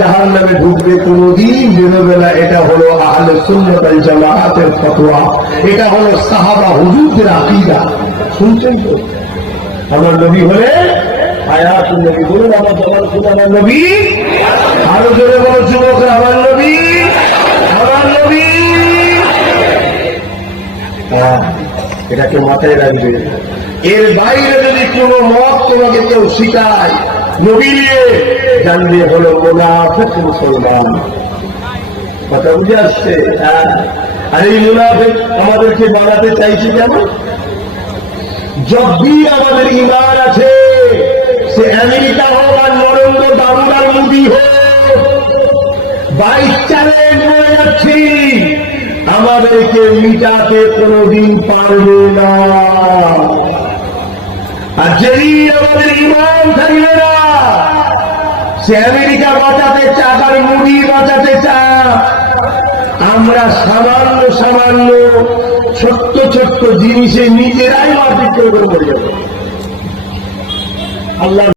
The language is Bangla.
জাহান্নামে ঢুকবে কোনদিন বেরোবে না। এটা হলো আহলে সুন্নাত ওয়াল জামাআতের ফতোয়া, এটা হলো সাহাবা হুজুরদের আকীদা। শুনছেন তো? আমার নবী হলে হায়াতুন নবী। বলুন আমার জবান খুলে আমার নবী, আরো জোরে বলো যুবকরা আমার নবী, আমার নবী। এটাকে মাথায় রাখবে। এর বাইরে যদি কোনো মত তোমাকে কেউ শিখায় নবী নিয়ে, জানবে হলো মুনাফিক মুসলমান। কথা বুঝে আসছে? আর এই মুনাফিক আমাদেরকে বানাতে চাইছে কেমন? যদ্দি আমাদের ঈমান আছে, সে আমেরিকা হোক আর নরেন্দ্র দামোদর মোদী হোক, বাইক চ্যালেঞ্জ হয়ে যাচ্ছি, আমাদেরকে মিটাতে কোনদিন পারবে না। আর যেদিন আমাদের ঈমান থাকবে না, সে আমেরিকা বাঁচাতে চাক আর মুড়ি বাঁচাতে চাক, আমরা সামান্য সামান্য ছোট্ট ছোট্ট জিনিসে নিজেরাই মাটির করে মরে যাব। আল্লাহ